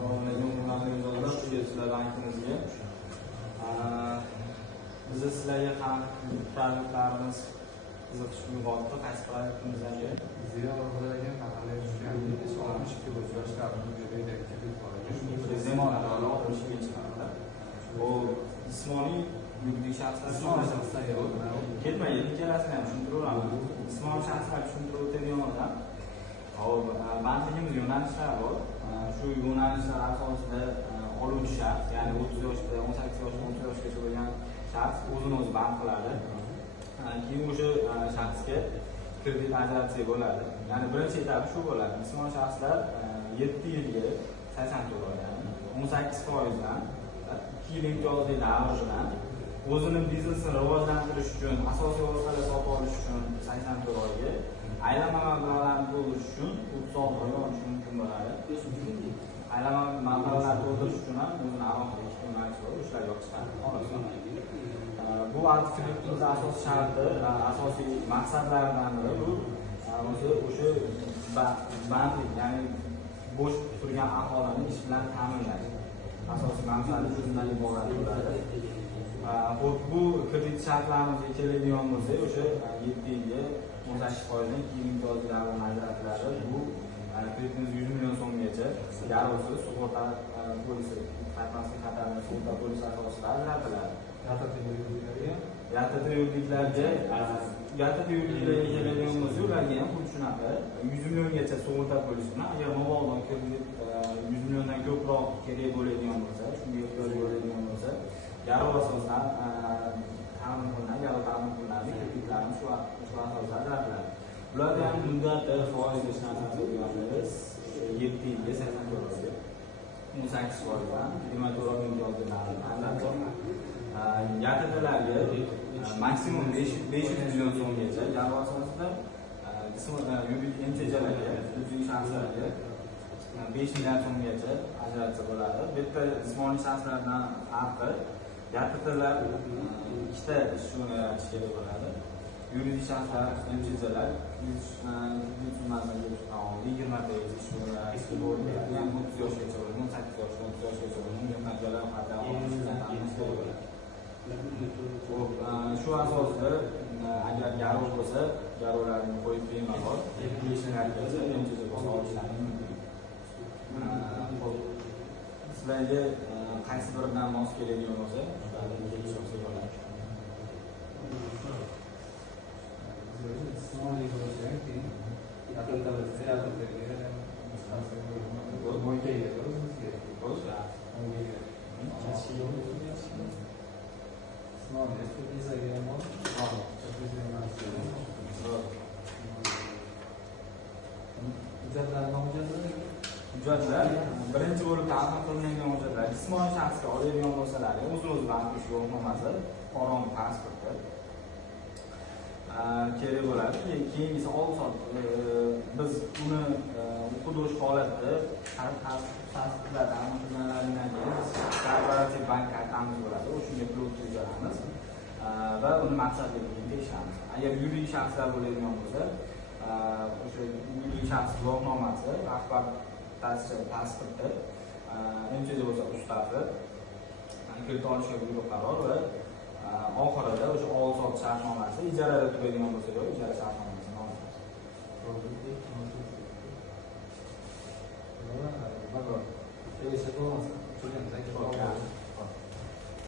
Assalomu alaykum, hurmatli mijozlar, xush kelibsizlar bankimizga. Biz sizlarga tariflarimiz qiziqish uyg'otdi. Qaysi tarifimizdan kerak? Ziyoratlarga mahalliy tushganlik ish olmish ki jismoniy yuridik shaxslar ketmaydi, ikkalasini ham tushuntiraveramiz. Jismoniy shaxslar tushuntirib o'tadigan odam bankimiz yo'nalishlari bor. Shu yo'nalishlar asosida oluvchi shaxs, ya'ni 30 yoshda, 18 yoshdan 30 yoshgacha bo'lgan shaxs o'zini o'zi band qiladi. Keyin o'sha shaxsga kredit ajratsa bo'ladi. Ya'ni birinchi etapi shu bo'ladi. Jismoniy shaxslar 7 yilga 80 to'laydi. 18% dan 2 yil imtiyozli davr bilan o'zini biznesini rivojlantirish uchun, asosiy vositalar sotib olish uchun 80 to'layga, aylama mablag'larni to'ldirish uchun 36 oy olish mumkin bo'ladi. Aylama mablag'larni to'ldirish uchun ham o'zini alohida ish yo'nalishi bor, ishlarga chiqadi. Bu kreditimiz asosiy sharti, asosiy maqsadlaridan biri bu o'sha bandlik, ya'ni bo'sh turgan aholini ish bilan ta'minlash. Asosiy maqsadi shundan iborat bo'ladi. Xo'p, bu kredit shartlarimizga keladigan bo'lsak, o'sha 7 yilga 18%dan 2 yil imtiyozli davr ajratiladi. Bu kreditimiz 100 million so'mgacha garovsiz sug'urta polisi, qatnashlik xatarli sug'urta polisi asosida ajratiladi. Yalta yuridiklariga keladigan bo'lsa, ularga ham xuddi shunaqa 100 milliongacha sug'urta polisi bilan, agar mabodo kredit 100 milliondan ko'proq kerak bo'ladigan bo'lsa, shunga ehtiyoj bo'ladigan bo'lsa, garov asosida ta'min qilinadi, garov ta'min qilinadi, kreditlarimiz shu asosida ajratiladi. Ularda ham muddati foiz hech narsasi bo'lganmiz 7 yilga 80 to'layga 18%dan 24 imtiyozli davr ajratiladi. Yatatalarga maksimum 500 million so'mgacha garov asosida yuridik MTJlarga, yuridik shaxslarga 5 million so'mgacha ajratsa bo'ladi. Bitta jismoniy shaxslardan farqi, yatatalar ikkita ish yo'lini yaratish kerak bo'ladi. Yuridik shaxslar, MTJlar 20 ta ish yo'lini yaratish kerak bo'ladi. Ya'ni 30 yoshgacha bo'lgan, 18 yoshdan 30 yoshgacha bo'lgan mehnatchilar xato bo'ladi. Shu asosida agar garov bo'lsa, garovlarni qo'yib bemalol ishlarga olishlari mumkin. Sizlarga qaysi biridan mos keladigan bo'lsa, shularni kelishib bo'ladi. Hujjatlar birinchi bo'lib taqdim qilinadigan hujjatlar jismoniy shaxsga oladigan bo'lsalar, o'z bank guvohnomasi, fuqaroning pasporti kerak bo'ladi. Keyingisi olsot biz uni o'qituvchi holatda tasdiqlar ta'minlanganlaridan keyin korporativ bank kartamiz bo'ladi. O'shunga pul o'tkazamiz va uni maqsadligiga tekshiramiz. Agar yuridik shaxslar bo'ladigan bo'lsa, o'sha yuridik shaxs guvohnomasi, rahbar pasporti, MTJ bo'lsa ustasi, kredit olishga buyruq qaror va oxirida o'sha olsot shartnomasi, ijarada tugaydigan bo'lsa, ijara shartnomasini olamiz.